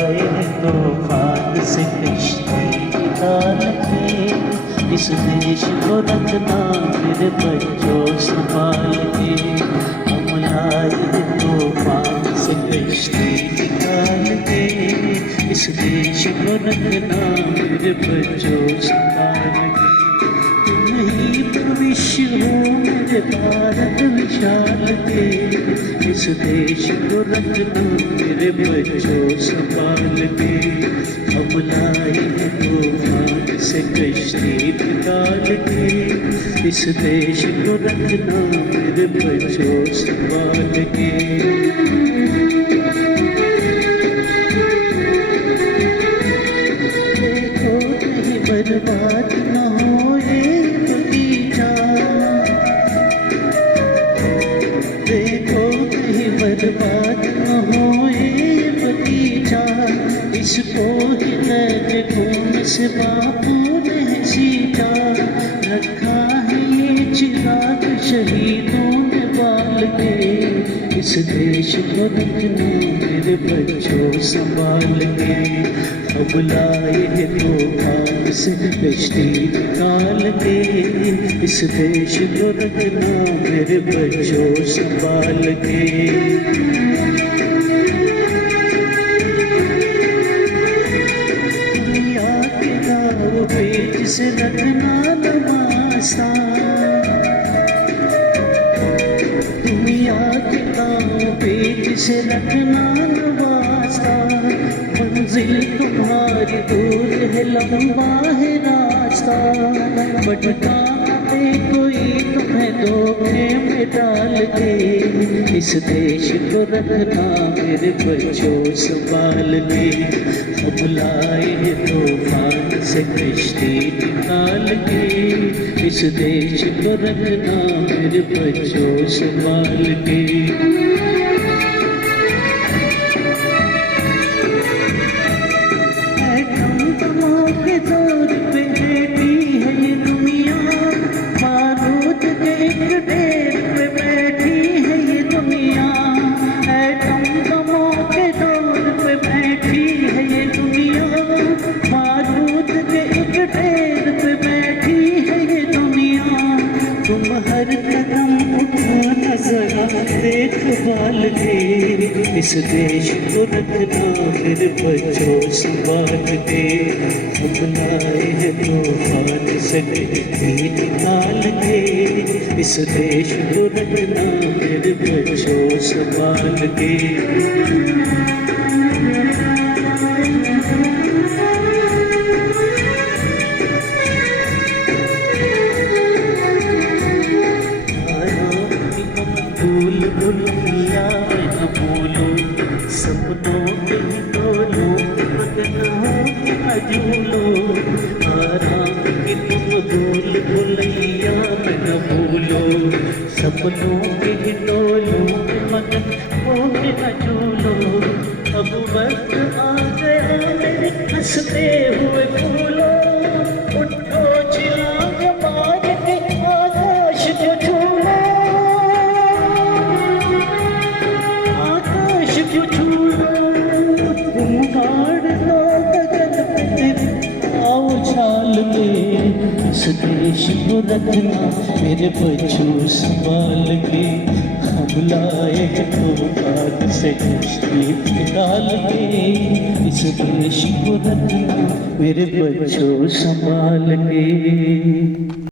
आए तूफान से कश्ती निकाल के, इस देश को रखना मेरे बच्चों संभाल के। हम आए तूफान से कश्ती निकाल के, इस देश को रखना मेरे बच्चों संभाल के। तुम ही भविष्य हो मेरे भारत विशाल के, इस देश को रखना मेरे बच्चों संभाल के। हम लाए तूफान से कश्ती निकाल के, इस देश को रखना मेरे बच्चों संभाल के। देखो कहीं बर्बाद न हो ये बगीचा, देखो कहीं बर्बाद न हो ये बगीचा। इसको ही नैने खून से बापू ने सींचा, रखा है ये चिराग शहीदों ने बाल के, इस देश को रखना मेरे बच्चों संभाल के। अब लाए तूफान से कश्ती निकाल के, इस देश को रखना मेरे बच्चों संभाल के। पेज से रखना नवासा, दुनिया के गाँव पेज से रखना नवासा। मंजिल तुम्हारी दूर है लंबा है रास्ता, भटका दे कोई तुम्हें धोखे में डाल के, इस देश को रखना मेरे बच्चों संभाल के। अब लाए तूफान से कश्ती निकाल के, इस देश को रखना मेरे बच्चों संभाल के। के दौर पे बैठी है ये दुनिया, बारूद के एक ढेर पे बैठी है ये दुनिया। एटम बमों के दौर पे बैठी है ये दुनिया, बारूद के एक ढेर पे बैठी है ये दुनिया। तुम हर कदम उठाना जरा देखभाल के, इस देश को रखना मेरे बच्चों संभाल के। हम लाए तूफान से कश्ती निकाल के, इस देश को रखना मेरे बच्चों संभाल के। भूल भूलिया न भूलो, सपनों के डोलो मगन हो झूलो। आराम की तुम भूल भुलैया न भूलो, सपनों के डोलो मगन हो झूलो। अब वक्त आ गया मेरे हंसते हुए फूलो, उठो चिराग मार के आकाश को छूलो। इस देश को रखना मेरे बच्चों संभाल के। हम लाए तूफान से कश्ती निकाल के, इस देश को रखना मेरे बच्चों संभाल के।